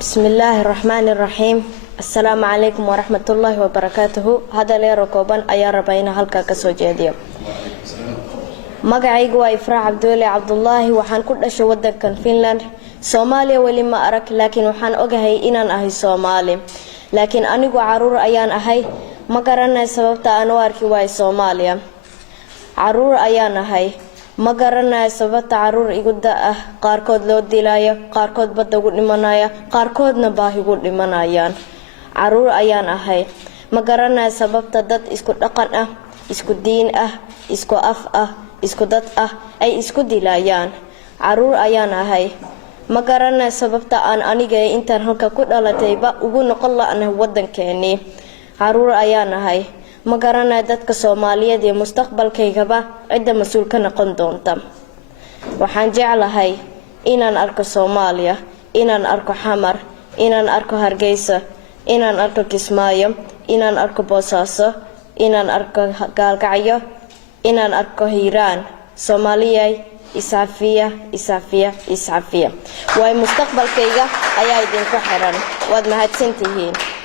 بسم الله الرحمن الرحيم. السلام عليكم ورحمة الله وبركاته. هذا لي ركوبان أيا ربينا هلكا كسوجيديو. مقعيق وإفراح عبد الله وحان كل شو ودك كان فنلند سوماليا ولي ما أرك لكن وحان أجهي إنان أهي سومالي لكن أنيقو عرور أيان أهي ما قرنا سبب تأنوار كواي سوماليا عرور أيان أهي ما قرنا سبب تعرور يقول قاركود لو دلايا قاركود بدو لمنايا قاركود نباهي قول لمنايان عرور أيان أهي ما قرنا سبب تدد إسكو رقن إسكو دين إسكو أف isku dad ay isku dilayaan caruur ayaan ahay ma garanay sababta aan aniga intaan halka ku dhalatayba ugu noqon laanahay wadankeeni caruur ayaan ahay ma garanay dadka Soomaaliyeed ee mustaqbalkaygaba cid mas'uul ka noqon doonta waxaan jeclahay inaan arko Soomaaliya inaan arko Xamar inaan arko Hargeysa inaan arko Kismaayo inaan arko Boosaaso inaan arko Gaalkacyo inaan arko Hiiraan Soomaaliya isaafiya way mustaqbalkayga ayaa idin ku xiran waad mahadsantihiin